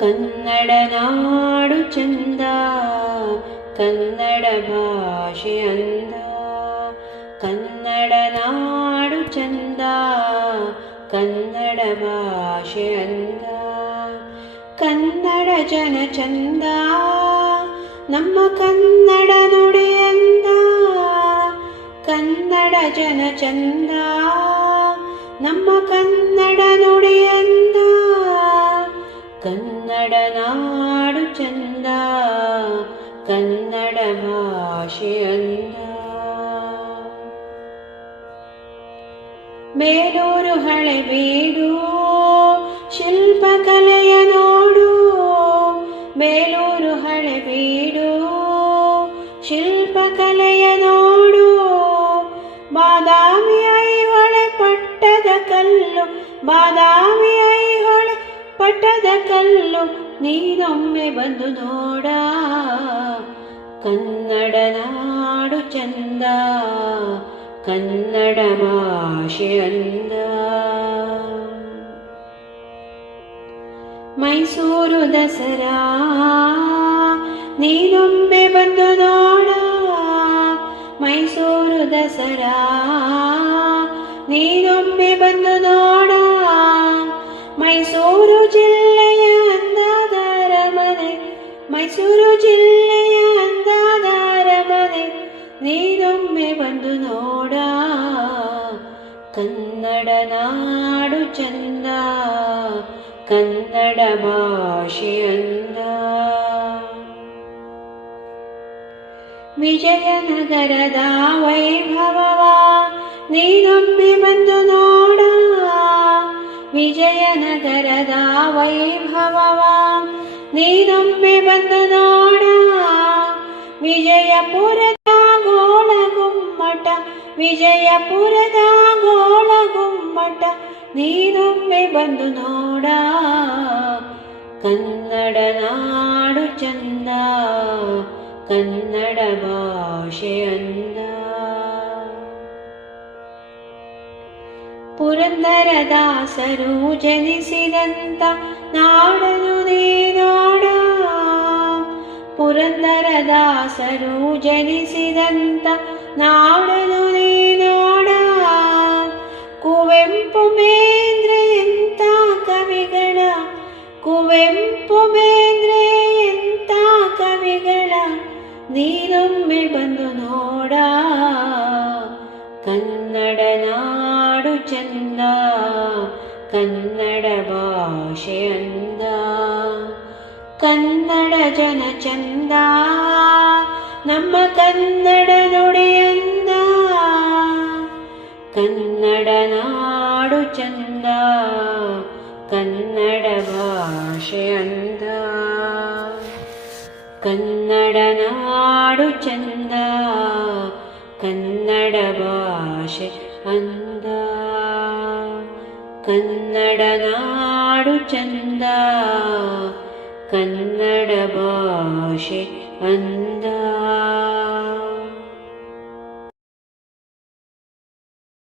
ಕನ್ನಡ ನಾಡು ಚಂದ ಕನ್ನಡ ಭಾಷೆ ಅಂದ ಕನ್ನಡ ನಾಡು ಚಂದ ಕನ್ನಡ ಭಾಷೆ ಅಂದ ಕನ್ನಡ ಜನ ಚಂದ ನಮ್ಮ ಕನ್ನಡ ನುಡಿಯಂದ ಕನ್ನಡ ಜನ ಚಂದ ನಮ್ಮ ಕನ್ನಡ ನುಡಿಯಂದ കന്നട നാടു ചെന്ന കന്നട ഭാഷയന്ന മേലൂരുകളെ വീടോ ശില്പകലയ നോടോ മേലൂരുകളെ വീടോ ശില്പകലയ നോടോ ബാദാമിയായി വളപ്പെട്ടത കല്ലു ബാദാമിയായി വളെ ಪಟದ ಕಲ್ಲು ನೀರೊಮ್ಮೆ ಬಂದು ನೋಡ ಕನ್ನಡ ನಾಡು ಚಂದ ಕನ್ನಡ ಭಾಷೆ ಅಂದ ಮೈಸೂರು ದಸರಾ ನೀನೊಮ್ಮೆ ಬಂದು ನೋಡ ಮೈಸೂರು ದಸರಾ ನೀನೊಮ್ಮೆ ಬಂದು ನೋಡ ಮೈಸೂರು ಜಿಲ್ಲೆಯ ಅಂದಾದಾರ ಮನೆ ಮೈಸೂರು ಜಿಲ್ಲೆಯ ಅಂದಾದಾರ ಮನೆ ನೀನೊಮ್ಮೆ ಬಂದು ನೋಡ ಕನ್ನಡ ನಾಡು ಚಂದ ಕನ್ನಡ ಭಾಷೆಯಂದ ವಿಜಯನಗರದ ವೈಭವವ ನೀನೊಮ್ಮೆ ಬಂದು ನೋಡ വൈഭവീതം പിബന്ധനാട വിജയപുരതാഗോളകുമ്മട്ട വിജയപുരതാഗോളകുമ്മട്ട നീതും പിബന്ധു നോട കന്നട നാടു ചന്ദ കന്നട ഭാഷയന്ന ಪುರಂದರದಾಸರು ಜನಿಸಿದಂತ ನಾಡನು ನೀನಾಡ ಪುರಂದರದಾಸರು ಜನಿಸಿದಂತ ನಾಡನು ನೀನಾಡ ಕುವೆಂಪು ಬೇಂದ್ರ ಎಂತ ಕವಿಗಳ ಕುವೆಂಪು ಬೇಂದ್ರೆ ಎಂತ ಕವಿಗಳ ನೀರೊಮ್ಮೆ ಬಂದು ನೋ ಕನ್ನಡ ಭಾಷೆ ಕನ್ನಡ ಜನ ಚಂದ ನಮ್ಮ ಕನ್ನಡ ನುಡಿಯಂದ ಕನ್ನಡ ನಾಡು ಚಂದ ಕನ್ನಡ ಭಾಷೆಯಂದ ಕನ್ನಡ ನಾಡು ಚಂದ ಕನ್ನಡ ಭಾಷೆ ಅಂದ ಕನ್ನಡ ನಾಡು ಚಂದ ಕನ್ನಡ ಭಾಷೆ ಅಂದ